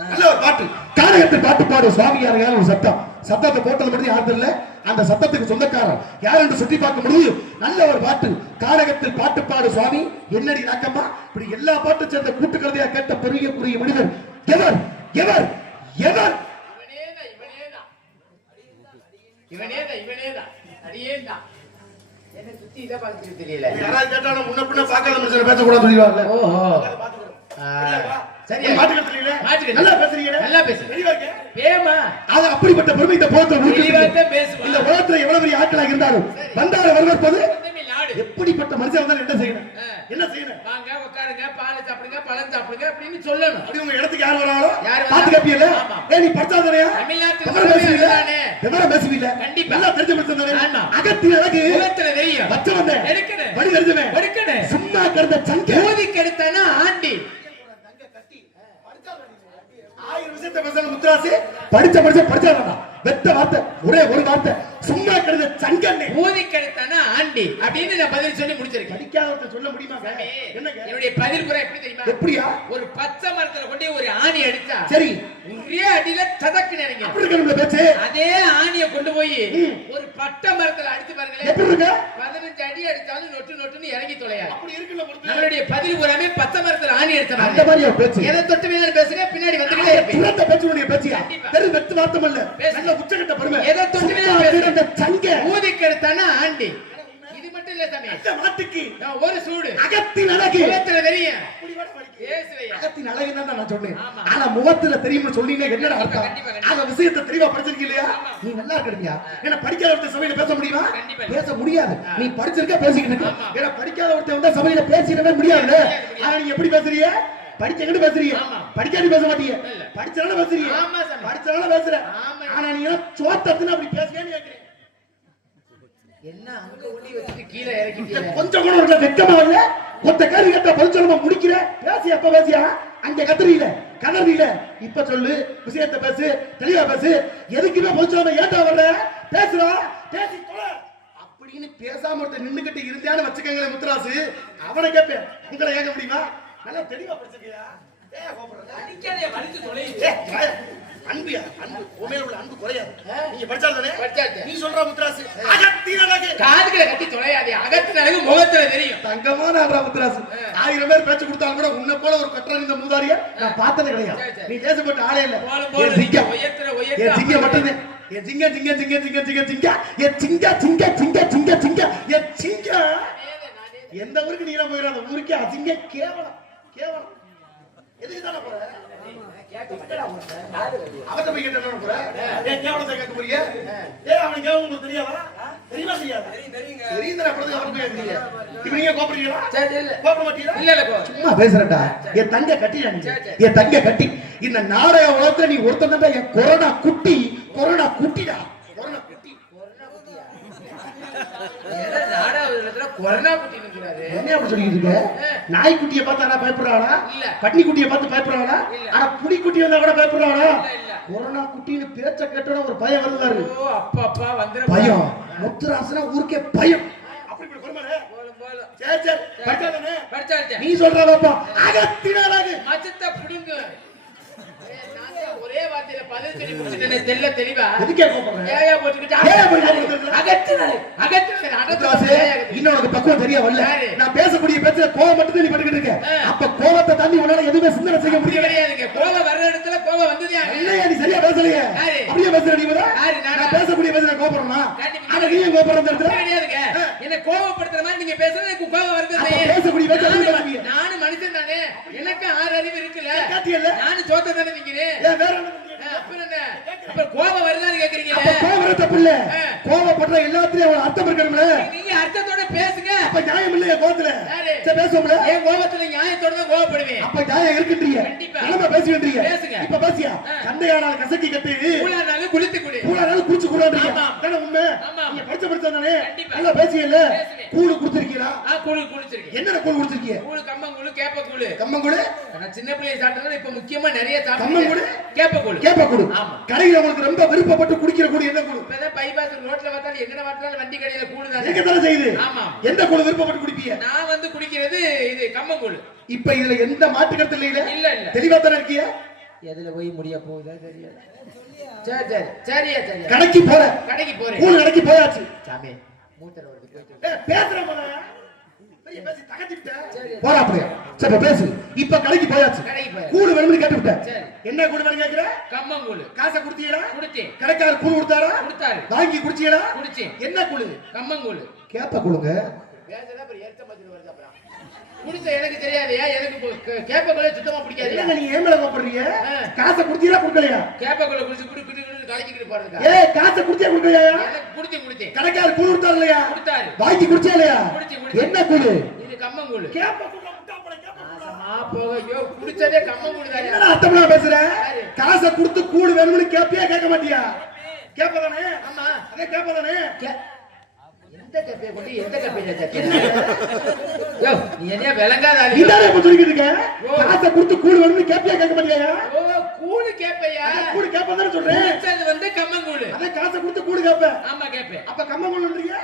நல்ல ஒரு பாட்டு. காரகத்தில் பாட்டு பாடு சுவாமியார் ஒரு சத்தம். சத்தத்தை போட்டது மட்டும் யாரும் இல்ல அந்த சத்தத்துக்கு சொந்தக்காரர். யார் என்று சுற்றி பார்க்க முடியும் நல்ல ஒரு பாட்டு. காரகத்தில் பாட்டு பாடு சுவாமி. என்னடி ராக்கம்மா இப்படி எல்லா பாட்டு சேர்ந்த கூட்டுக்கதையா கேட்ட புரிய மனிதர். எவர்? எவர்? எவர்? இவனேதான், இவனேதான். அடியேதான். என்னை சுத்தி இதை பார்த்துட்டு தெரியல. யாராவது கேட்டாலும் முன்ன பின்ன பார்க்காத மனுஷன் பேசக்கூடாது தெரியுவாங்கல்ல ஓஹோ. சரியா மாட்டுக்கிறது தெரியல மாட்டுக்கிறது. நல்லா பேசுறீங்க நல்லா பேசுறேன். தெளிவா? பேமா அது அப்படிப்பட்ட பெருமை இந்த தெளிவாத்தான் பேசுவான். இந்த உலகத்துல எவ்வளவு பெரிய ஆட்களாக இருந்தாலும் வந்தார நாடு எப்படிப்பட்ட மனுஷன் வந்தாலும் என்ன செய்யணும். என்ன செய்யணும் வாங்க உட்காருங்க பால் சாப்பிடுங்க பழம் சாப்பிடுங்க அப்படின்னு சொல்லணும் அப்படி உங்க இடத்துக்கு யார் வராங்களோ யார்? பாத்து. ஏய் நீ படிச்சாதனையா தமிழ்நாட்டுல விவரம் பேசுவீல. விவரம் பேசுவீல கண்டிப்பா. நல்லா தெரிஞ்ச ஆமா. அகத்தின் அழகு முகத்துல தெரியும் வச்ச வந்த எடுக்கணும். படி தெரிஞ்சவன் எடுக்கணும். சும்மா கிடந்த சங்க ஆயிரம் விஷயத்தை படிச்ச படிச்ச வெத்த வார்த்தை ஒரே ஒரு வார்த்தை. சும்மா கிடந்த சங்கண்ணே. ஊதிக்கு எடுத்தானா ஆண்டி அப்படின்னு நான் பதில் சொல்லி முடிச்சிருக்கேன். படிக்காதவர்கிட்ட சொல்ல முடியுமா என்னங்க என்னுடைய பதில் புறம் எப்படி தெரியுமா? எப்படியா? ஒரு பச்சை மரத்துல கொண்டு ஒரு ஆணி அடிச்சா சரி. ஒரே அடியில ததக்கு நினைங்க அப்படி இருக்க பேச்சு? அதே ஆணிய கொண்டு போய் ஒரு பட்டை மரத்துல அடிச்சு பாருங்களேன். எப்படி இருக்க? பதினஞ்சு அடி அடிச்சாலும் நொட்டு நொட்டுன்னு இறங்கி தொலையாது. அப்படி இருக்குல்ல நம்மளுடைய பதில் புறாமே பச்சை மரத்துல ஆணி அடிச்ச அந்த மாதிரி மாதிரி ஒரு பேச்சு. எதை தொட்டு மேல பேசுங்க பின்னாடி வந்துகிட்டே இருப்பீங்க. துரந்த பேச்சுடைய பேச்சியா கண்டிப்பா. வெறும் வெத்து வார்த்தம் அல்ல. பேசு. நல்ல உச்சகட்ட பெருமை. எதை தொட்டு சும்மா வேணா பேசு. கிடந்த சங்க ஊதிக்கு எடுத்தானா ஆண்டி இது மட்டும் இல்ல தம்பி அந்த மாட்டுக்கு நான் ஒரு சூடு அகத்தின் அழகு முகத்துல தெரியும் அகத்தின் அழகு தான் நான் சொன்னேன். ஆனா முகத்துல தெரியும்னு சொன்னீங்க என்னடா அர்த்தம். அந்த விஷயத்தை தெளிவா படிச்சிருக்கீங்க இல்லையா. நீ நல்லா இருக்கிறீங்க ஏன்னா படிக்காத ஒருத்தர் சபையில பேச முடியுமா. பேச முடியாது நீ படிச்சிருக்க பேசிக்கிட்டு. ஏன்னா படிக்காத ஒருத்தர் வந்தா சபையில பேசிடவே முடியாது. ஆனா நீங்க எப்படி பேசுறீங்க படிச்சவங்க பேசுறீங்க. படிக்காத பேச மாட்டீங்க. படிச்சனால பேசுறீங்க ஆமா சாமி. படிச்சனால பேசுற. ஆனா நீங்க சோத்தத்துன்னு அப்படி பேசுறேன்னு கேக்குறேன் என்ன அங்க ஒளி வச்சுட்டு கீழே இறக்கிட்டீங்க கொஞ்சம் கூட உனக்கு வெக்கமா இல்ல? ஒத்த கேள்வி கேட்ட பதில் முடிக்கிற? பேசி எப்ப பேசியா? அங்க கத்துறீல கதறீல இப்ப சொல்லு விஷயத்தை பேசு தெளிவா பேசு. எதுக்குமே பதில் சொல்லாம ஏன்டா வர்ற? பேசுறா பேசி அப்படின்னு பேசாம ஒருத்தர் நின்னுகிட்டு இருந்தான்னு வச்சுக்கங்களேன் முத்துராசு. அவனை கேட்பேன் உங்களை கேட்க முடியுமா? நல்லா தெளிவா படிச்சிருக்கியா? ஏன் கோபப்படுற? அடிக்காதே தொலை அன்புயா அன்பு உண்மையில உள்ள அன்பு குறையாது நீங்க. நீ சொல்ற முத்துராசு அகத்தின் அழகு காதுகளை கட்டி தொலையாதே அகத்தின் அழகு முகத்துல தெரியும். தங்கமான ஆடுறா முத்துராசு. ஆயிரம் பேர் பேச்சு கொடுத்தாலும் கூட உன்னை போல ஒரு கட்டுற இந்த மூதாரிய நான் பார்த்ததே கிடையாது. நீ தேசப்பட்ட ஆளே இல்ல. சிங்கம். என் சிங்கம் மட்டும்தான். என் சிங்க சிங்க சிங்க சிங்க சிங்க சிங்க என் சிங்க சிங்க சிங்க சிங்க சிங்க என் சிங்க எந்த ஊருக்கு நீங்க போயிடும் அந்த ஊருக்கே அசிங்க கேவலம். கேவலம். எதுக்கு தானே போற? அவத்த போய் கேட்ட என்ன போற? ஏன் கேவலத்தை கேட்க போறீங்க ஏன் அவனுக்கு கேவலம் உங்களுக்கு தெரியாதா? தெரியுமா தெரியாதா? இப்ப நீங்க மாட்டீங்களா? இல்ல இல்ல போ. சும்மா பேசுறேன்டா. என் தங்க கட்டி நீ என் தங்க கட்டி. இந்த நாடக உலகத்துல நீ ஒருத்தன் தான் என் கொரோனா குட்டி. கொரோனா குட்டிடா. கொரோனா குட்டி. கொரோனா குட்டி சொல்லிட்டு இருக்க? நாய்க்குட்டியை பார்த்து ஆனா இல்ல. பட்னி குட்டியை பார்த்து பயப்படுறாளா? இல்ல. ஆனா புலி குட்டி வந்தா கூட இல்ல. கொரோனா குட்டின்னு பேச்ச கேட்டோட ஒரு பயம் வருவாரு அப்பா அப்பா வந்துட பயம். முத்துராசனா ஊருக்கே பயம். அப்படி இப்படி பெருமாளே போலும் போலும். சரி சரி. படிச்சாதானே? படிச்சாச்சு. நீ சொல்றதப்பா அகத்தினாலாக மச்சத்தை புடுங்க. வார்த்தையில பதில் சொல்லி முடிச்சிட்டேனே தெல்ல தெளிவா? எதுக்கே கூப்பிடுறேன் ஏயா போட்டுக்கிட்டு ஏயா போட்டுக்கிட்டு? பக்குவம் தெரிய வரல யாரு? நான் பேசக்கூடிய பேச்சுல கோவம் மட்டும் நீ பட்டுக்கிட்டு இருக்க. அப்ப கோவத்தை தாண்டி உன்னால எதுவுமே சிந்தனை செய்ய முடியல. கிடையாதுங்க. கோவம் வர்ற இடத்துல கோவம் வந்ததே இல்லையா நீ சரியா பேசலையே? அப்படியே பேசுற நீ நானா? பேசக்கூடிய பேசுற கோபப்படுறா. ஆனா நீயும் கோபப்படுற இடத்துல? கிடையாதுங்க. என்ன கோவப்படுத்துற மாதிரி நீங்க பேசுறது எனக்கு கோவம் வருது பேசக்கூடிய பேச்சு எப்படி பேசுவீங்க? நானும் மனுஷன் தானே. எனக்கு ஆறு அறிவு இருக்குல்ல. நானும் சோத்த தானே நிக்கிறேன். கோவம் வருதான்னு அப்ப கேக்குறீங்களே கோபம் தப்பு இல்ல. ஆ. கோபப்படுற எல்லாத்துலயும் அவன் அர்த்தம் இருக்கணும்ல நீங்க அர்த்தத்தோட பேசுங்க அப்ப நியாயம் இல்லையா கோபத்துல யாரு? சரி பேசுவோம்ல என் கோபத்துல நியாயத்தோட தான் கோவப்படுவேன் அப்ப நியாயம் இருக்குன்றீங்க கண்டிப்பா. நிலைமை பேசுவீங்க பேசுங்க. இப்ப பேசியா ஆ. கண்டையானால் கசக்கி கட்டு கூழானாலும் குளித்து குடி குடிச்சு கூடாதுறீங்க ஆமா. தானே உண்மை. நீங்க படிச்ச படிச்சா தானே. நல்லா பேசுவேன். கூழு குடுத்திருக்கீங்களா கூழு குளிச்சிருக்கேன் என்னென்ன கூழ் குடிச்சிருக்கீங்க கூழு கம்மங்கூழு கேப்பக்கூழு கம்மங்கூழு நான் சின்ன பிள்ளைய சாப்பிட்டதால இப்ப முக்கியமா நிறைய கம்மங்கூழு? சாப்பிடுறேன் கேப்பக்கூழு கேப்ப கூழு ஆமா. கடையில உங்களுக்கு ரொம்ப விருப்பப்பட்டு குடிக்கிற கூழ் என்ன கூழ் பைபாஸ் ரோட்ல பார்த்தாலும் எங்கன பார்த்தாலும் வண்டி கடையில கூழு தானே செய்யுது ஆமா. எந்த கூழ் விருப்பப்பட்டு குடிப்பீங்க நான் வந்து குடிக்கிறது இது கம்மங்கூழு இப்ப இதுல எந்த மாற்று கருத்து இல்ல இல்ல இல்ல தெளிவா தானே எதுல போய் முடிய போகுதா தெரியல சரி சரி சரியா சரியா கடைக்கு போற கடைக்கு போறேன் கூழ் கடைக்கு போயாச்சு சாமி மூத்தர வருது போயிட்டு ஏய், பேசுற முதல்ல. பெரிய பேசி தகச்சிட்ட. சரி. போடா அப்படியே. சரி, பேசு. இப்ப கடைக்கு போயாச்சு. கடைக்கு போய் கூழ் வேணும்னு கேட்டு விட்ட. சரி. என்ன கூழ் வேணும் கேக்குற? கம்மங்கூழ் காசை கொடுத்தீங்களா? குடிச்சேன் கடைக்காரர் கூழ் கொடுத்தாரா? கொடுத்தாரு வாங்கி குடிச்சீங்களா? குடிச்சேன் என்ன கூழ்? கம்மங்கூழ் கேப்ப கூழுங்க. குடிச்ச எனக்கு தெரியாதுயா எனக்கு இப்போ கே- கேப்பக்குள்ள சுத்தமா பிடிக்காது என்னங்க நீங்க ஏன் மேல கோபப்படுறீங்க? ஆ. காசை கொடுத்தீங்களா, கொடுக்கலையா? கேப்பக்குள்ள குடிச்சு குடி குடி குடி கலக்கிட்டு ஏய், காசை கொடுத்தியா, கொடுக்கலையா? எனக்கு குடிச்சு குடிச்சேன் கடைக்காரர் கூழ் கொடுத்தாரு இல்லையா? கொடுத்தாரு வாங்கி குடிச்சா இல்லையா? குடிச்சு, குடிச்சு. என்ன கூழ்? இது கம்மங்கூழ் கேப்ப கூழா, கேப்ப குடிச்சதே கம்மங்கூழ் தானே என்னடா அர்த்தம்லாம் பேசுற? சரி. காசை கொடுத்து கூழ் வேணும்னு கேப்பியா, கேட்க மாட்டியா? கேப்பதானே? ஆமா அதே கேப்பதானே? எந்த கப்பைய கொண்டு எந்த கப்பையில நீ என்ன விளங்காத நீதானே இப்ப சொல்லிக்கிட்டு இருக்க? ஓ. காசை கொடுத்து கூழ் வேணும்னு கேப்பியா, கேட்க மாட்டியா? கூழு கேப்பையா அதே கூழ் கேப்பதானே சொல்றேன். குடிச்சது வந்து கம்மங்கூழ் அதே காசை கொடுத்து கூழ் கேப்ப. ஆமா கேப்பேன் அப்ப கம்மங்கூழ்ன்றீங்க?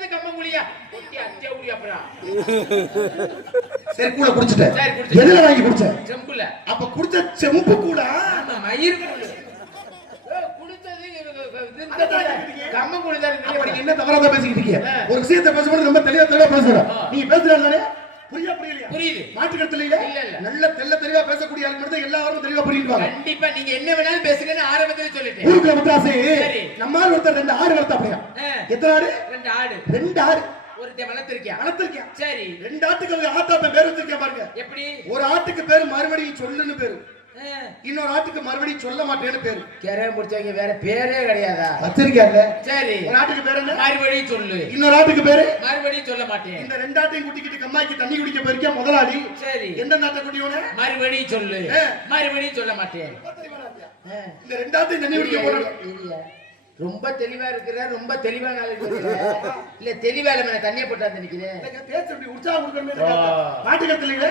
குடிச்சது கம்மங்கூழியா ஒட்டி அத்தியா குடி அப்புறம் சரி, கூழை குடிச்சிட்டேன். சரி. எதுல வாங்கி குடிச்ச? செம்புல அப்ப குடிச்ச செம்பு கூழா? ஆமா மயிர் கூழ் குடிச்சது இது கம்மங்கூழ் தான் அப்ப இருக்கு. நீங்க என்ன தவறாத பேசிக்கிட்டு இருக்கீங்க? ஆ. ஒரு விஷயத்தை பேசும்போது ரொம்ப தெளிவா தெளிவா பேசுறேன். ஆ. நீங்க பேசுறது தானே? புரியா, புரியலையா? புரியுது. மாற்றுக்கருத்துல இல்ல? இல்ல, இல்ல. நல்ல தெள்ள தெளிவா பேசக்கூடிய ஆளுங்க மட்டும் தான் எல்லா வாரமும் தெளிவா புரியுவாங்க கண்டிப்பா நீங்க என்ன வேணாலும் பேசுங்கன்னு ஆரம்பத்துல சொல்லிட்டேன். ஊருக்குள்ள முத்தாசு சரி. நம்ம ஆள் ஒருத்தர் ரெண்டு ஆறு வளர்த்தா அப்படியா ஆ, எத்தனை ஆடு? ரெண்டு ஆடு. ரெண்டு ஆடு. ஒருத்தன் வளர்த்திருக்கியா? வளர்த்திருக்கேன் சரி. ரெண்டு ஆட்டுக்கு ஆத்தாப்ப பேர் வச்சிருக்கேன் பாருங்க. எப்படி? ஒரு ஆட்டுக்கு பேரு மறுபடியும் சொல்லுன்னு பேரு. இன்னொரு ஆட்டுக்கு மறுபடியும் சொல்ல மாட்டேன்னு பேரு. கரையை முடிச்சவங்க வேற பேரே கிடையாதா? வச்சிருக்கேன்ல சரி. ஒரு ஆட்டுக்கு பேரு என்ன? மறுபடியும் சொல்லு. இன்னொரு ஆட்டுக்கு பேரு? மறுபடியும் சொல்ல மாட்டேன். இந்த ரெண்டு ஆட்டையும் குட்டிக்கிட்டு கம்மாய்க்கு தண்ணி குடிக்க போயிருக்கேன் முதலாளி? சரி. எந்த நாட்டை குட்டியோன மறுபடியும் சொல்லு. மறுபடியும் சொல்ல மாட்டேன். இந்த ரெண்டு ஆட்டையும் தண்ணி குடிக்க இல்லையா? ரொம்ப தெளிவா இருக்கிற ரொம்ப தெளிவான இருக்கிற. இல்ல தெளிவால மேல தண்ணிய போட்டாந்து நிக்கிறேன். பேச இப்படி உற்சாகம் கொடுக்கணுமே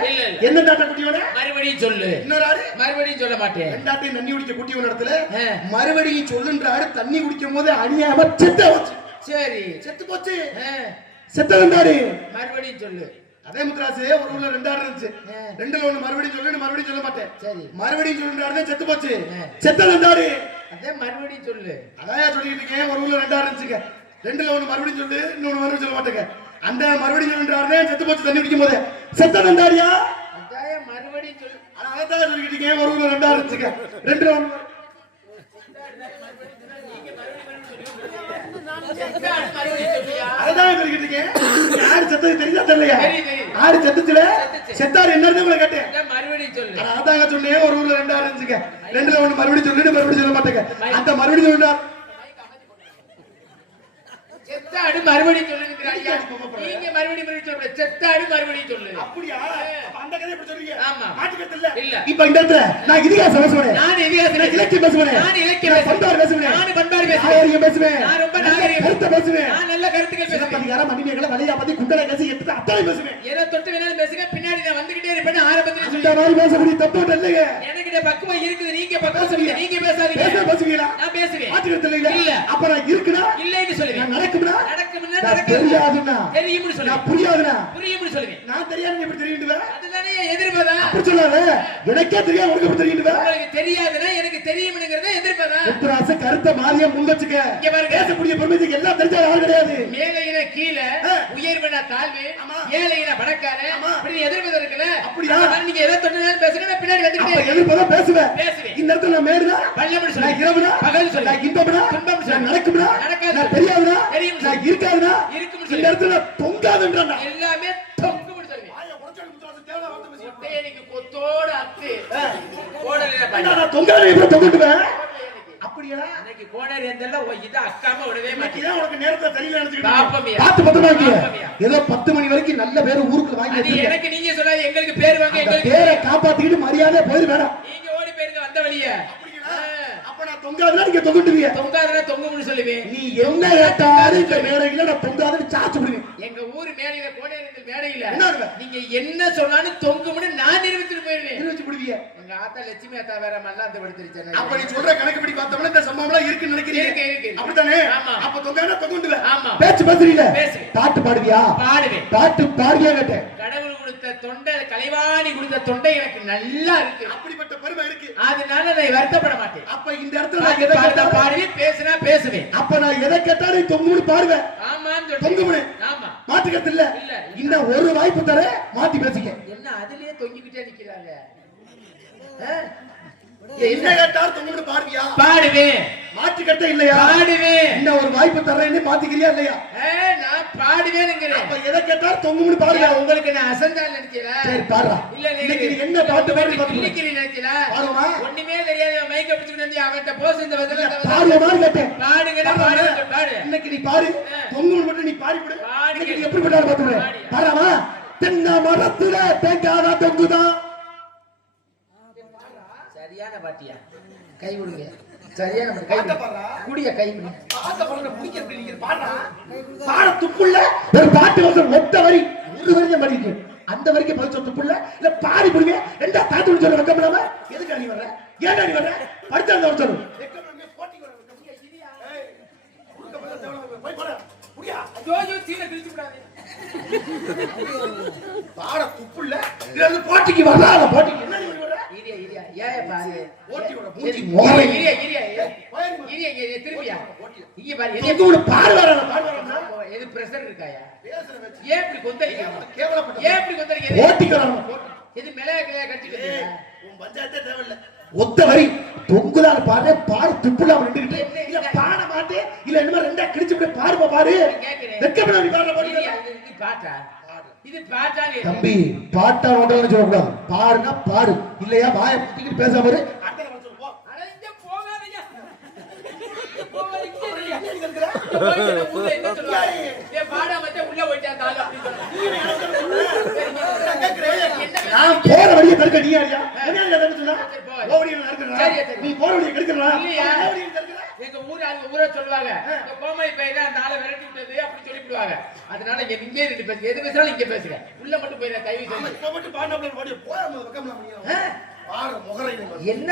இல்ல, இல்ல. எந்த நாட்டை குட்டியோன மறுபடியும் சொல்லு. இன்னொரு மறுபடியும் சொல்ல மாட்டேன். ரெண்டாட்டையும் தண்ணி குடிக்க குட்டி ஒரு இடத்துல. மறுபடியும் சொல்லுன்ற ஆடு தண்ணி குடிக்கும் போது அணியாம செத்த போச்சு. சரி. செத்து போச்சு. ஆ. செத்த ரெண்டாடு மறுபடியும் சொல்லு. அதே முத்ராசு ஒரு ஊர்ல ரெண்டு ஆடு இருந்துச்சு. ஆ. ரெண்டுல ஒண்ணு மறுபடியும் சொல்லுன்னு மறுபடியும் சொல்ல மாட்டேன். சரி. மறுபடியும் சொல்லுன்ற ஆடு தான் செத்து போச்சு. ஆ. அதே மறுபடியும் சொல்லு. அதான் சொல்லிட்டு இருக்கேன்? ஒரு ஊர்ல ரெண்டு இருந்துச்சுங்க. ரெண்டுல ஒண்ணு மறுபடியும் சொல்லு இன்னொன்னு மறுபடியும் சொல்ல மாட்டேங்க. அந்த மறுபடியும் சொல்லுன்ற ஆடு தான் செத்து போச்சு தண்ணி குடிக்கும் போது. செத்த ரெண்டாடியா அதான் மறுபடியும் சொல்லு. அதான் சொல்லிட்டு இருக்கேன். ஒரு ஊர்ல ரெண்டு இருந்துச்சுங்க. ரெண்டுல ஒண்ணு அதான் சொல்லிட்டு இருக்கேன். ஆடு செத்தது தெரிஞ்சா தெரியலையா. ஆடு செத்துச்சுல? செத்துச்சு. செத்தாரு என்னன்னு கேட்டேன். மறுபடியும் சொல்லு. சொன்னேன் ஒரு ஊர்ல ரெண்டு இருந்துச்சுங்க. ரெண்டுல ஒண்ணு மறுபடியும் சொல்லிட்டு மறுபடியும் சொல்ல மாட்டேங்க. அந்த மறுபடியும் சொல்லுடா செத்தாடு மறுபடியும் சொல்லுங்க நீங்க மறுபடியும் மறுபடியும் சொல்ற செத்தாடு மறுபடியும் சொல்லு. அப்படியா? அப்ப அந்த கதை எப்படி சொல்றீங்க. ஆமா. மாட்டுக்கத்து இல்ல. இல்ல. இப்ப இந்த இடத்துல நான் இதிகாசம் பேசுவேன் நான் இதிகாசம் நான் இலக்கியம் பேசுவேன் நான் இலக்கியம் நான் பண்பாடு பேசுவேன் நான் பண்பாடு பேசுவேன் நாகரிகம் பேசுவேன். நான் ரொம்ப நாகரிகம் கருத்தை பேசுவேன். நான் நல்ல கருத்துக்கள் பேசுவேன். சிலப்பதிகாரம் மணிமேகலை வலையாபதி குண்டலை கசி எடுத்து அத்தனை பேசுவேன். ஏதோ தொட்டு வேணாலும் பேசுங்க. பின்னாடி நான் வந்துகிட்டே இருப்பேன் ஆரம்பத்துல அந்த மாதிரி பேசக்கூடிய தப்பு இல்லைங்க எனக்கிட்ட பக்குவம் இருக்குது. நீங்க பக்குவம் சொல்லுங்க நீங்க பேசாதீங்க. பேச பேசுவீங்களா நான் பேசுவேன். இல்ல இல்ல. அப்ப நான் இருக்குனா இல்லைன்னு சொல்லுவேன். நடக்கும்னா நான் நடக்காது? தெரியாதுன்னா தெரியும்னு நான் சொல்லுவேன் புரியாதுன்னா புரியும்னு சொல்லுவேன் நான் தெரியாது எப்படி தெரியுண்டுவேன் அதுதானே அப்படி சொல்லாத. எனக்கே தெரியாது உனக்கு எப்படி தெரியுண்டுவேன் உங்களுக்கு தெரியாதுன்னா எனக்கு தெரியும்ங்கிறத முத்துராசு கருத்த மாறிய முன் வச்சுக்க இங்க பாருங்க. பேசக்கூடிய பெருமைக்கு எல்லாம் தெரிஞ்ச ஆள் கிடையாது. மேலையின கீழே. உயர்வின தாழ்வு. ஏழையின பணக்கார ஆமா. இப்படி எதிர்ப்பது இருக்குல்ல? அப்படியா? நீங்க எதை பேசுங்க நான் பின்னாடி அப்ப வந்துட்டே எதிர்ப்பதான் பேசுவேன் பேசுவேன். இந்த இடத்துல நான் மேடுனா? பள்ளம்னு நான் சொல்லு இரவுனா? பகல் சொல்லு நான் இன்பம்னா? துன்பம் சொல்லு. நான் நடக்கும்னா? நடக்காது. நான் தெரியாதுனா? தெரியும் நான் இருக்காதுனா? இருக்கும்னு இந்த. இடத்துல நான் தொங்காதுன்றான் எல்லாமே சொல்லுவேன் முட்டையை இன்னைக்கு கொத்தோட அத்து. கோடலில பண்ணி நான் தொங்காது எப்படி தொங்கிட்டுவேன் அப்படியா? இன்னைக்கு கோடல் எந்தெல்லாம் ஓ, இதை அக்காம விடவே மாட்டேன். இதான் உனக்கு நேரத்தை தெரியல நினைச்சுக்கிட்டு பாப்பமியா. பார்த்து. பாப்பமியா. ஏதோ பத்து மணி வரைக்கும் நல்ல பேரு ஊருக்குள்ள வாங்கி. எனக்கு நீங்க சொல்லாது எங்களுக்கு பேர் வாங்க பேரை காப்பாத்திக்கிட்டு மரியாதை போயிரு வேணாம். நீங்க ஓடி போயிருங்க வந்த வழிய. தொங்காதுன்னா நீங்க தொங்கிட்டுவீங்க தொங்காதுன்னா தொங்கும்னு சொல்லுவேன். நீ என்ன கேட்டாலும் இந்த மேடையில நான் தொங்காதுன்னு சாச்சு விடுங்க எங்க ஊர் மேடையில கோடையில மேடையில? நீங்க என்ன சொன்னாலும் தொங்கும்னு நான் நிரூபிச்சுட்டு போயிருவேன் நிரூபிச்சு விடுவீங்க எங்க ஆத்தா லட்சுமி ஆத்தா வேற மல்லாந்து படுத்துருச்சேன் அப்ப நீ சொல்ற கணக்குப்படி பார்த்தோம்னா இந்த சம்பவம் எல்லாம் இருக்குன்னு நினைக்கிறீங்க. இருக்கு, இருக்கு. அப்படித்தானே? ஆமா. அப்ப தொங்கானா தொங்குண்டுவ ஆமா. பேச்சு பேசுறீங்க. பேசுவேன். பாட்டு பாடுவியா? பாடுவேன். பாட்டு பாடுவியா கேட்டேன். கடவுள் கொடுத்த தொண்டை கலைவாணி கொடுத்த தொண்டை எனக்கு நல்லா இருக்கு. அப்படிப்பட்ட பெருமை இருக்கு. அதனால நான் வருத்தப்பட மாட்டேன். அப்ப இந்த இடத்துல நான் எதை கேட்டாலும் பாடுவேன் பேசுனா பேசுவேன். அப்ப நான் எதை கேட்டாலும் தொங்குன்னு பாருவேன் ஆமான்னு தொங்குமுனு. ஆமா. மாட்டுக்கிறது இல்ல இல்ல. இன்னும் ஒரு வாய்ப்பு தர மாத்தி பேசிக்க. என்ன அதுலயே தொங்கிக்கிட்டே நிக்கிறாங்க. என்ன கேட்டாலும் தொங்குன்னு பாருவியா? பாடுவேன். மாட்டுக்கட்ட இல்லையா? பாடுவேன். இன்னும் ஒரு வாய்ப்பு தரேன்னு மாத்திக்கிறியா இல்லையா? நான் பாடுவேனுங்கிறேன். அப்ப எதை கேட்டாலும் தொங்குன்னு பாருங்க ஏன் உங்களுக்கு நான் அசந்தா நினைச்சல சரி பாடுறா. இல்ல இன்னைக்கு என்ன பாட்டு பாடி பாத்து கிள்ளிக்கிளி நினைச்சல? ஒண்ணுமே தெரியாத. மைக்க பிடிச்சிட்டு வந்து அவன்கிட்ட போஸ் இந்த பதில பாடுவோமான்னு கேட்டேன். பாடுங்க பாடு. பாடு. இன்னைக்கு நீ பாடு. தொங்குன்னு மட்டும் நீ பாடி விடு. இன்னைக்கு நீ எப்படி பண்ணாலும் பாத்துடுவேன் பாடி. பாடாமா தென்னை மரத்துல தேங்காதா தொங்குதான். சரியான பாட்டியா? கை விடுங்க. சரியான. கை விடுங்க. குடிய கை விடுங்க. பாட துப்புள்ள ஒரு பாட்டு வந்து மொத்த வரி ஒரு வரி தான் பாடிருக்கு அந்த வரைக்கும் பதில் சொல்ல துப்புள்ள இல்ல பாடி முடிங்க ரெண்டா தாத்து சொல்ல வெக்கம் இல்லாம எதுக்கு நீ வர்ற? ஏன்டா நீ வர்ற? படிச்சா அந்த சொல்லும் ஜோஜோ தீர கிழிச்சு விடாதே பாட துப்புள்ள இதுல இருந்து போட்டிக்கு வர்றாத போட்டிக்கு என்ன நீ வர்ற இரியா இரியா ஏன் பாரு ஓட்டியோட சரி, மூஞ்சி இரியா மோரை. இரியா இரியா இரியா இரியா திரும்பியா இங்க பாரு எது தொங்கு விடு பாடு வராத பாடு வராத எது பிரஷர் இருக்காயா பேசுற வச்சு ஏன் இப்படி கொந்தளிக்கிறீங்க கேவலப்பட்ட ஏன் இப்படி கொந்தளிக்கிறீங்க ஓட்டிக்கு வராத இது மிளகா கிளையா கட்டிட்டு உன் பஞ்சாயத்தே தேவையில்ல ஒத்த வரி தொங்குதான் பாரு பாரு துப்புல நின்றுகிட்டு இல்ல பாட மாட்டே இல்ல என்ன ரெண்டா கிழிச்சு விட்டு பாருப்பா பாரு கேக்குறேன். வெக்கப்பட நீ பாடுற போட்டு இரியா, இது இது பாட்டா இது பாட்டா நீ தம்பி பாட்டா ஓட்டணும்னு சொல்லக்கூடாது பாருன்னா பாரு இல்லையா வாய புத்திக்கிட்டு பேசாம இரு அட, இங்க போகாதீங்க. போகாதீங்க, இங்க இருங்க. இங்க போயிட்டு நான் உள்ள என்ன சொல்லுவாங்க? ஏய், பாடா மச்சான், உள்ள போயிட்டா அந்த ஆளு அப்படின்னு சொல்லுவாங்க. நான் போற வழியை தடுக்க நீ யாரியா என்ன தடுக்க? சொன்னா. நீ போற வழியை தடுக்கிறா எங்க ஊரு அவங்க ஊரே சொல்லுவாங்க. இந்த கோமாளி பையன் அந்த ஆளை விரட்டி விட்டது அப்படி சொல்லிவிடுவாங்க. அதனால இங்க இங்கே ரெண்டு பேசு. எது பேசினாலும் இங்க பேசுறேன் உள்ள மட்டும் போயிடுறேன் வீசி இப்ப மட்டும் பாடினாப்புல பாடி போற நீ என்ன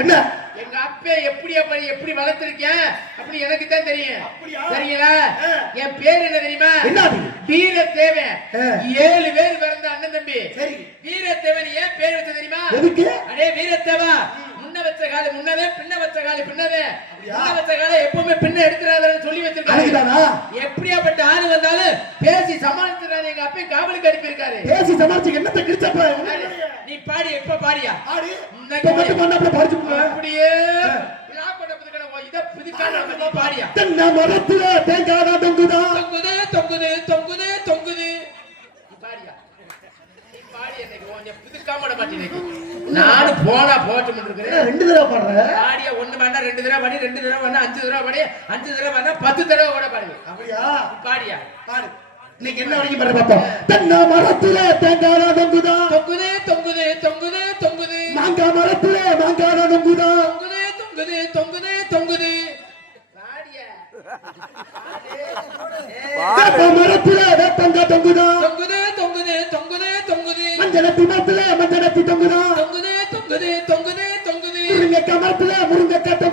என்ன? எங்க அப்பே எப்படி எப்படி வளர்த்திருக்கேன் அப்படி எனக்கு தான் தெரியும். அப்படியா? சரிங்களா. என் பேர் என்ன தெரியுமா? வீரத்தேவன். ஆ. ஏழு பேர் பிறந்த அண்ணன் தம்பி. சரி. வீரத்தேவன் ஏன் பேர் வச்ச தெரியுமா? அடே வீரத்தேவா. முன்ன வச்ச கால முன்னவே பின்ன வச்ச கால பின்னவே? முன்ன வச்ச கால எப்பவுமே பின்ன எடுத்துறாதன்னு சொல்லி வச்சிருக்காரு. அதுக்குதானா எப்படியாப்பட்ட ஆளு வந்தாலும் பேசி சமாளிச்சுறாரு எங்க அப்பே காவலுக்கு அனுப்பியிருக்காரு பேசி சமாளிச்சு என்னத்தை கிழிச்சப்ப நீ பாடி எப்ப பாடியா? போங்க அப்படியே பாடியா? தென்னை மரத்துல தேங்காதா? தொங்குதா தொங்குது தொங்குது தொங்குது. தொங்குது பாடியா? பாடி எனக்கு கொஞ்சம் புதுக்காம விட மாட்டேன் இன்னைக்கு. நானும் போனா போட்டு இருக்கிறேன் ரெண்டு தடவை பாடுற? பாடிய ஒண்ணு வேணா ரெண்டு தடவை பாடி ரெண்டு தடவை வேணா அஞ்சு தடவை பாடி அஞ்சு தடவை வேணா பத்து தடவை கூட பாடுவேன் அப்படியா? பாடியா? பாடு. இன்னைக்கு என்ன வரைக்கும் பாப்போம் தென்னை மரத்துல தேங்காதா தொங்குதா? தொங்குது தொங்குது தொங்குது தொங்குது. மாங்காய் மரத்துல மாங்காதா தொங்குதா? தொங்குது தொங்குது தொங்குது தொங்குது. பாடியா? வேப்ப மரத்துல மஞ்சளத்தி மரத்துல மஞ்சளத்தி தொங்குதா தொங்குது தொங்குது தொங்குது தொங்குது முருங்கைக்காய் மரத்துல முருங்கைக்காய் தொங்குதா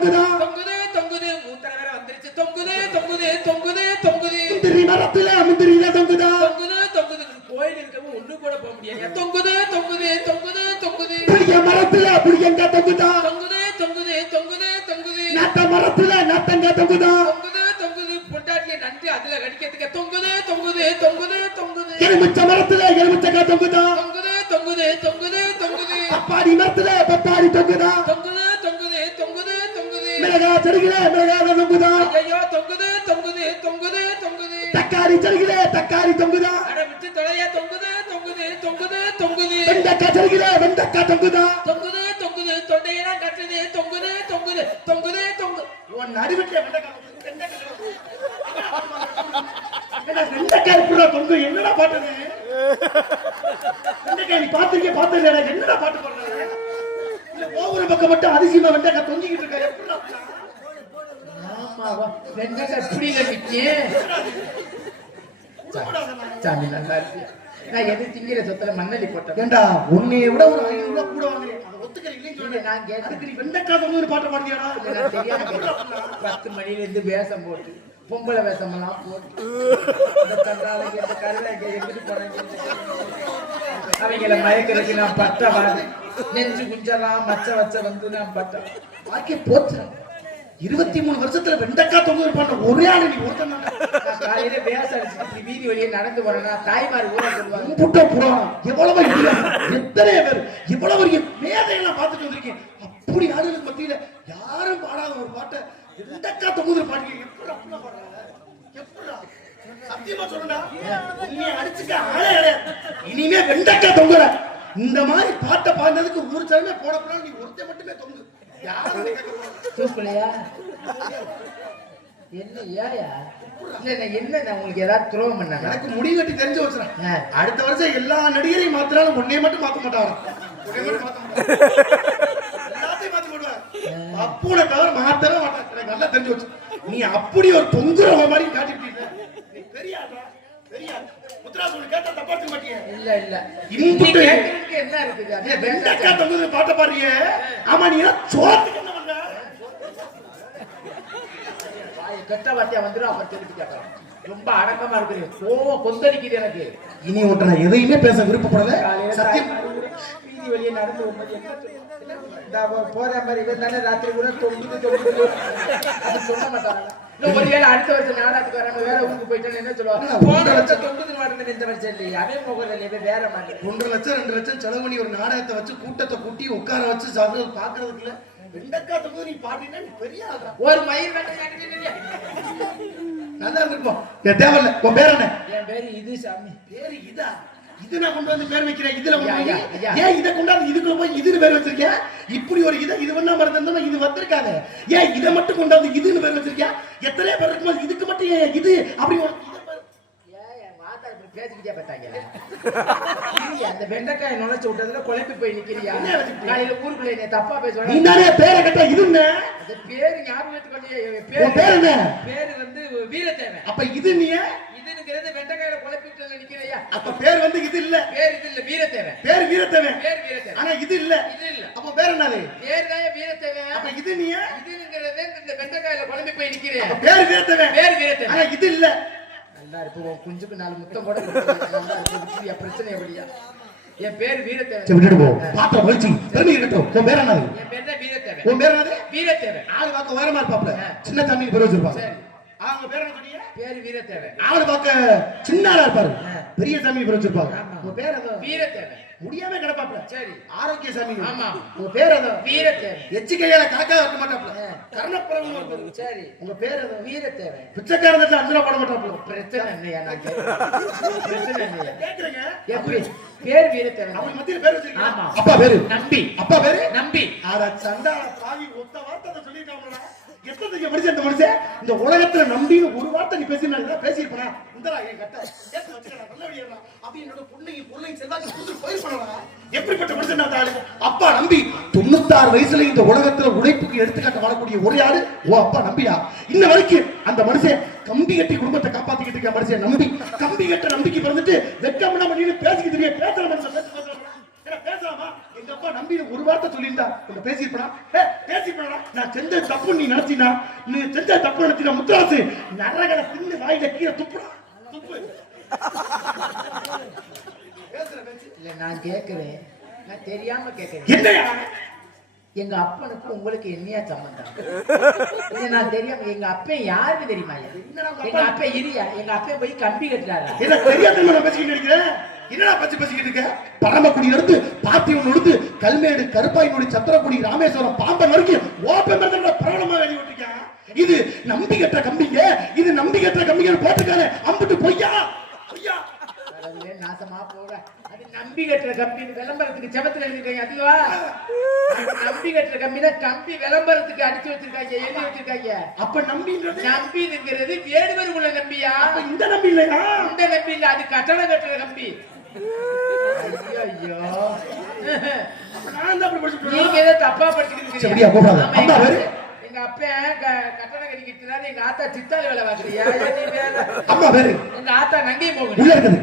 தொங்குதா? தொங்குது தொங்குது தொண்டையெல்லாம் கட்டுது தொங்குது தொங்குது தொங்குது தொங்கு. உன் நடுவீட்டுல வெண்டைக்காய் எப்படிடா தொங்கு. என்னடா பாட்டு இது? வெண்டைக்காய் நீ பாத்திருக்கே பாத்திருக்கா என்னடா பாட்டு பாடுற? இல்ல ஒவ்வொரு பக்கம் மட்டும் அதிசயமா வெண்டைக்காய் தொங்கிக்கிட்டு இருக்கா? எப்படிடா ஆமாவா வெண்டைக்காய் இப்படி நிக்கேன் சாமி நல்லா இருக்கு நான் எது திங்கிற சொத்துல மண்ணலி போட்டேன் ஏண்டா உன்னைய விட ஒரு ஐநூறு கூட வாங்குறேன் அதை ஒத்துக்கிறீங்களே சொல்றேன். நான் அதுக்கு நீ வெண்டைக்காய் தொங்குது பாட்டு பாடுறியாடா? நான் தெரியாம. பத்து மணில இருந்து வேஷம் போட்டு பொம்பளை வேஷமெல்லாம் போட்டு இந்த கண்டாலைக்கு இந்த எடுத்துட்டு அவங்கள மயக்கிறதுக்கு நான் பட்ட வாது நெஞ்சு குஞ்சலாம் மச்ச வச்ச வந்து நான் பட்ட. பாக்கி போச்சு இருபத்தி மூணு வருஷத்துல வெண்டக்கா தொங்கு பண்ண ஒரே ஆளு நீ ஒருத்தன் காலையில பேச வீதி வழியே நடந்து போறேன்னா தாய்மார் ஊரா சொல்லுவாங்க. புராணம் எவ்வளவு எத்தனை பேர் இவ்வளவு பெரிய மேதையெல்லாம் பார்த்துட்டு வந்திருக்கேன் அப்படி ஆளுகளுக்கு மத்தியில. யாரும் பாடாத ஒரு பாட்டை வெண்டக்கா தொங்குது பாடுங்க எப்படி அப்படிலாம் பாடுறாங்க எப்படிடா? சத்தியமா சொல்லுடா நீ அடிச்சுக்க ஆளே இனிமே வெண்டக்கா தொங்குற. இந்த மாதிரி பாட்டை பாடினதுக்கு ஊர் சனமே போட போனாலும் நீ ஒருத்தன் மட்டுமே தொங்கு. தூக்கலையா என்ன ஏயா இல்ல என்ன நான் உங்களுக்கு ஏதாவது துரோகம் பண்ணாங்க எனக்கு முடி கட்டி தெரிஞ்சு வச்சுறேன். அடுத்த வருஷம் எல்லா நடிகரையும் மாத்தினாலும் உன்னைய மட்டும் மாத்த மாட்டாங்க உன்னைய மட்டும் மாத்த எல்லாத்தையும் மாத்தி போடுவாங்க அப்புனை தவிர மாத்தவே மாட்டாங்க எனக்கு நல்லா தெரிஞ்சு வச்சு நீ அப்படி ஒரு தொங்குறவ மாதிரி காட்டிட்டு நீ பெரிய இல்ல இல்ல. கேட்கறதுக்கு என்ன இருக்குது? தொங்குது பாட்ட பாருங்க ஆமா நீ எல்லாம் சோத்துக்கு என்ன பண்ற? வாயை கெட்ட வார்த்தையா வந்துடும் அப்புறம் திருப்பி கேட்கலாம். ரொம்ப அடக்கமா இருக்குது. கோவம் கொந்தளிக்குது எனக்கு. இனி உன்ட்ட நான் எதையுமே பேச விருப்பப்படல. காலையில சத்தியம். வீதி வழியே நடந்து வரும்போது என்ன? இந்த அவ போற மாதிரி இவன் தானே ராத்திரி கூட தொங்குது தொங்குது. அது சொல்ல மாட்டாங்க இன்னும் ஒரு வேளை அடுத்த வருஷம் நாடகத்துக்கு வராம வேற ஊருக்கு போயிட்டேன்னு என்ன சொல்லுவாங்க போன வருஷம் தொங்குது மாட்டேன் இந்த வருஷம் இல்லையா வேற மாட்டேன் ஒன்றரை லட்சம் ரெண்டு லட்சம் செலவு பண்ணி ஒரு நாடகத்தை வச்சு கூட்டத்தை கூட்டி உட்கார வச்சு சாப்பிட பாக்குறதுக்குள்ள வெண்டக்கா தொகுதி நீ பாட்டினா நீ பெரிய ஒரு மயில்? நல்லா இருந்திருப்போம் என் தேவையில்ல உன் பேர் என்ன? என் பேரு இது சாமி. பேரு இதா? இது நான் கொண்டு வந்து பேர் வைக்கிறேன் இதுல கொண்டு. ஏன் இதை கொண்டாந்து இதுக்குள்ள போய் இதுன்னு பேர் வச்சிருக்கேன் இப்படி ஒரு இதை இது பண்ணா மறந்துருந்தா இது வந்திருக்காங்க. ஏன் இதை மட்டும் கொண்டாந்து இதுன்னு பேர் வச்சிருக்கேன் எத்தனை பேர் இருக்கும்போது இதுக்கு மட்டும் ஏன் இது அப்படி ஒரு பேசிக்கிட்டே பார்த்தாங்க. அந்த வெண்டைக்காய் நுழைச்சு விட்டதுல குழம்பி போய் நிக்கிறியா? காலையில ஊருக்குள்ள என்னை தப்பா பேசுவாங்க தானே பேரை கட்ட இதுன்னு அது பேரு. என் உன் பேர் என்ன? பேரு வந்து வீரத்தேவன். அப்ப இது நீ இதுங்கிறது வெண்டைக்காயில குழப்பி விட்டு நிக்கிறையா? அப்ப பேர் வந்து இது இல்ல. பேர் இது இல்ல வீரத்தேவன் பேர் வீரத்தவன் பேர் வீரத்தேவன் ஆனா இது இல்ல. இது இல்ல. அப்ப பேர் என்னது? பேர் தான் வீரத்தேவன் அப்ப இது நீ இதுங்கிறது இந்த வெண்டைக்காயில குழம்பி போய் நிக்கிறியா அப்ப பேர் வீரத்தவன் பேர் வீரத்தேவன் ஆனா இது இல்ல. நல்லா இருப்பு உன் குஞ்சுக்கு நாலு முத்தம் கூட கொடுக்கல. நல்லா? பிரச்சனை எப்படியா? என் பேர் வீரத்தேவன் விட்டுட்டு போ. பாத்திரம் வலிச்சு. பெருமை இருக்கட்டும். உன் பேர் என்னது? என் பேர் தான் வீரத்தேவன் உன் பேர் என்னது? வீரத்தேவன் ஆளு பார்க்க உயரமா இருப்பாப்ல. சின்ன தம்பி பேர் வச்சிருப்பாங்க. சரி. அவங்க பேர் என்ன சொன்னீங்க? பேர் வீரத்தேவன். ஆளு பார்க்க சின்ன ஆளா இருப்பாரு. பெரிய சாமி பேர் வச்சிருப்பாங்க ஆமா. உங்க பேர் ஏதோ வீரத்தேவன். முடியாம கிடப்பாப்ல சரி. ஆரோக்கிய சாமி. ஆமா. உங்க பேர் ஏதோ வீரத்தேவன். எச்சி கையால காக்கா வைக்க மாட்டாப்ல. கர்ணப்புறம். சரி. உங்க பேர் ஏதோ வீரத்தேவன். பிச்சைக்காரத்துல அஞ்சு ரூபா போட மாட்டாப்ல பிரச்சனை இல்லையா நான். பிரச்சனை இல்லையா? கேக்குறேங்க? என் பேர் வீரத்தேவன். அவங்க மத்தியில பேர் வச்சிருக்கீங்க. அப்பா பேரு? நம்பி. அப்பா பேரு? நம்பி. அட சண்டால பாவி ஒத்த வார்த்தை சொல்லிருக்காங்களா எத்தனை மனுஷன் அந்த மனுஷன் இந்த உலகத்துல நம்பி ஒரு வார்த்தை நீ பேசினா பேசியிருப்பா இந்தரா என் கட்ட. ஏத்து வச்சுக்கடா என்னோட பொண்ணையும் பொருளையும் செல்லாக்க கொடுத்து போய் பண்ணலாம் எப்படிப்பட்ட மனுஷன் அந்த ஆளு அப்பா நம்பி தொண்ணூத்தாறு வயசுல இந்த உலகத்துல உழைப்புக்கு எடுத்துக்காட்ட வாழக்கூடிய ஒரே ஆளு ஓ அப்பா நம்பியா? இன்ன வரைக்கும் அந்த மனுஷன் கம்பி கட்டி குடும்பத்தை காப்பாத்திக்கிட்டு இருக்க மனுஷன் நம்பி. கம்பி கட்ட நம்பிக்கை பிறந்துட்டு வெக்கம்னா பண்ணி பேசிக்கிட்டு பேசுற மனுஷன் பேச பேசுறான். என்ன பேசலாமா எங்க அப்பா நம்பி ஒரு வார்த்தை சொல்லியிருந்தா உங்க பேசியிருப்பா ஏ பேசியிருப்பா நான் செஞ்ச தப்பு நீ நினைச்சினா நீ செஞ்ச தப்பு நினைச்சினா முத்துராசு நரகட தின்னு வாயில கீழே துப்புடா. துப்பு. இல்ல நான் கேட்கிறேன் நான் தெரியாம கேட்கிறேன் என்னையா? எங்க அப்பனுக்கு உங்களுக்கு என்னையா சம்பந்தம்? நான் தெரியாம எங்க அப்பன் யாருக்கு தெரியுமா? எங்க அப்பா? அப்பன் இரியா. எங்க அப்பன் போய் கம்பி கட்டுறாரா? என்னடா பச்சு பேசிக்கிட்டு இருக்க? பரமக்குடி எடுத்து பாத்தியம் எடுத்து கல்மேடு கருப்பாயினுடைய சத்திரக்குடி ராமேஸ்வரம் பாம்பன் வரைக்கும் ஓப்பன் பண்ண பிரபலமா வெளிய விட்டுருக்கேன் இது நம்பி கட்ட கம்பிங்க. இது நம்பி கட்ட கம்பிங்க போட்டுக்காரு அம்புட்டு பொய்யா? அதுவே நாசமா போக. அது நம்பி கட்டுற கம்பின்னு விளம்பரத்துக்கு செவத்துல எழுதிருக்காங்க அதுவா? அது நம்பி கட்டுற கம்பினா கம்பி விளம்பரத்துக்கு அடிச்சு வச்சிருக்காங்க எழுதி வச்சிருக்காங்க. அப்ப நம்பின்றது? நம்பிங்கிறது வேடுவர் உள்ள நம்பியா? இந்த நம்பி இல்லையா? இந்த நம்பி இல்ல அது கட்டணம் கட்டுற கம்பி. ஐயோ ஐயோ அப்ப நான் தான் அப்படி படிச்சுட்டு நீங்க ஏதோ தப்பா படிச்சுக்கிட்டு சரியா, அம்மா எங்க- வேறு? எங்க அப்பன் க- கட்டணம் கட்டிக்கிட்டு எங்க ஆத்தா சித்தாள் வேலை பாக்குறியா ஏன் நீ வேற? அம்மா பேரு? எங்க ஆத்தா நங்கை உள்ள போகணும் இருக்குது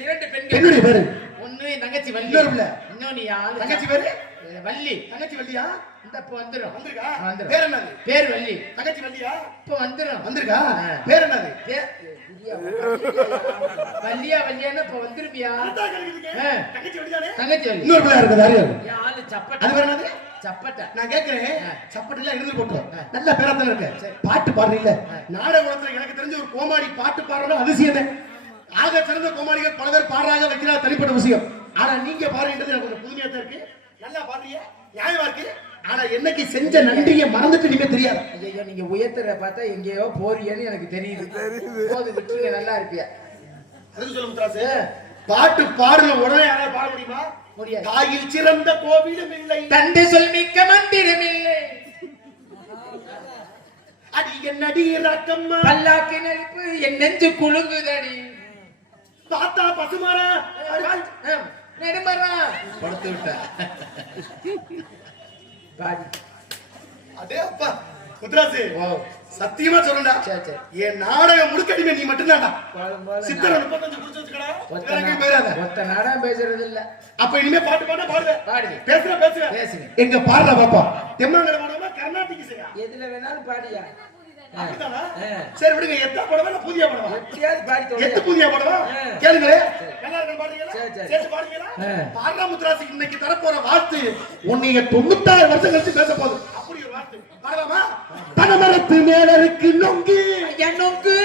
இரண்டு பெண்கள். என்னுடைய பேரு? ஒண்ணு தங்கச்சி வள்ளி. இன்னொன்னு யாரு? தங்கச்சி பேரு? வள்ளி. தங்கச்சி வள்ளியா? இந்த இப்ப வந்துரும். வந்திருக்கா? வந்துரும். பேர் என்னது? பேர் வள்ளி. தங்கச்சி வள்ளியா? இப்ப வந்துரும். வந்திருக்கா. பேர் என்னது? வள்ளியா வள்ளியான்னு இப்ப வந்துருப்பியா. தங்கச்சி வள்ளிதானே? தங்கச்சி வள்ளி. இன்னொரு பிள்ளை இருக்குது யாரு? என் ஆளு அது சப்பட்ட பேர் என்னது? சப்பட்ட. நான் கேக்குறேன். ஆ. சப்பட்டெல்லாம் எழுதி போட்டோம். நல்ல பேரா தானே இருக்கு. பாட்டு பாடுறீல்ல. ஆ. நாடகத்துல எனக்கு தெரிஞ்ச ஒரு கோமாளி பாட்டு பாடுறது அதிசயம். ஆக சிறந்த கோமாளிகள் பல பேர் பாடுறாங்க வைக்கிறாங்க தனிப்பட்ட விஷயம். ஆனா நீங்க பாடுறது எனக்கு ஒரு புதுமையா தான் இருக்கு. நல்லா பாடுறீங்க. நியாயமா இருக்கு. ஆனா என்னைக்கு செஞ்ச நன்றியை மறந்துட்டு நீங்க தெரியாது. ஐயோ நீங்க உயர்த்துற பார்த்தா எங்கேயோ போறியன்னு எனக்கு தெரியுது. போது விட்டுருங்க நல்லா இருப்பியா? அதுக்கு சொல்ல முத்ராசு பாட்டு பாடுற உடனே யாராவது பாட முடியுமா? முடியாது. தாயில் சிறந்த கோவிலும் இல்லை. தந்தை சொல் மிக்க மந்திரமில்லை அடி என்னடி ரக்கம்மா பல்லாக்கு நெருப்பு என் நெஞ்சு குலுங்குதடி. பார்த்தா பசுமாரா ஆம், நெடுமரம் படுத்து விட்ட அதே அப்பா முத்ராசு சத்தியமா சரி என் நாடகம் முழுக்கடிமே நீ மட்டும்தான்டா. சித்தரை முப்பத்தஞ்சு குடிச்சு போயிடாத. ஒத்த நாடகம் பேசுறது இல்ல அப்ப இனிமே பாட்டு பாட பாடுவேன். பாடுங்க. பேசுற பேசுவேன் பேசுங்க. எங்க பாடுற பாப்பா. தெம்மாங்கல பாடுவா கர்நாடிக் இசையா எதுல வேணாலும் பாடியா. சரி விடுங்க எத்தா போடவா இல்ல புதிய போடவா? எப்படியாவது பாடி எத்து. புதிய போடவா? ஆ. கேளுங்களே. நல்லா இருக்கு பாடுறீங்களா. பாடுறா முத்ராசிக்கு இன்னைக்கு தரப்போற வார்த்தை உன்னைய தொண்ணூத்தாறு வருஷம் கழிச்சு பேச போகுது. அப்படி ஒரு வார்த்தை பாடலாமா பனமரத்து மேல இருக்கு நொங்கு. ஐயா, நொங்கு.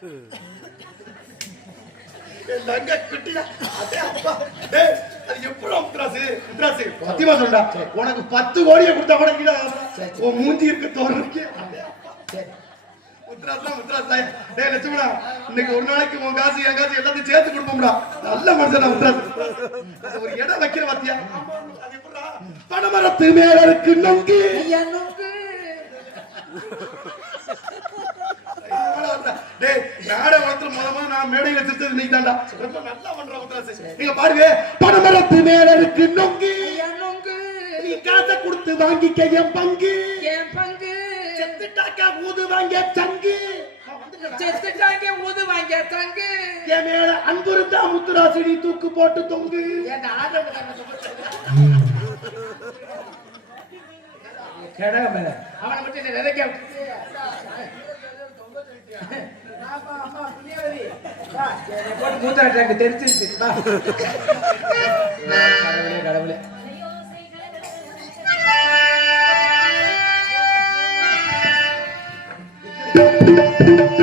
என் தங்க. அடே அப்பா. டேய், அது எப்படிடா முத்ராசு? முத்ராசு, சத்தியமா சொல்றா. உனக்கு பத்து கோடியை கொடுத்தா கூட கீழே. உன் மூஞ்சி இருக்கு தோறதுக்கு. முத்ராசா, முத்ராசா. டேய், லட்சுமணா, இன்னைக்கு ஒரு நாளைக்கு உன் காசு, என் காசு எல்லாத்தையும் சேர்த்து கொடுப்போம்டா. நல்ல மனுஷனா முத்ராசு. அது ஒரு இடம் வைக்கிற பாத்தியா? அது? பனைமரத்து மேல இருக்கு நொங்கு ஐயா, நொங்கு டேய், நாடகத்துல முத முத நான் தான்டா. ரொம்ப நல்லா பண்ற முத்ராசு. நீங்க பாருங்க பனைமரத்து மேல இருக்கு நொங்கு. நொங்கு. நீ காசை கொடுத்து வாங்கிக்க என் பங்கு. என் பங்கு. செத்துட்டாக்கா ஊது வாங்க சங்கு. செத்துட்டாங்க ஊது வாங்க தங்கு என் மேல அன்பு இருந்தா முத்துராசி நீ தூக்கு போட்டு தொங்கு. அவனை மட்டும் நினைக்க ஆமா, ஆமா, தெரிச்சிருச்சு கடவுளே கடவுளே. Thank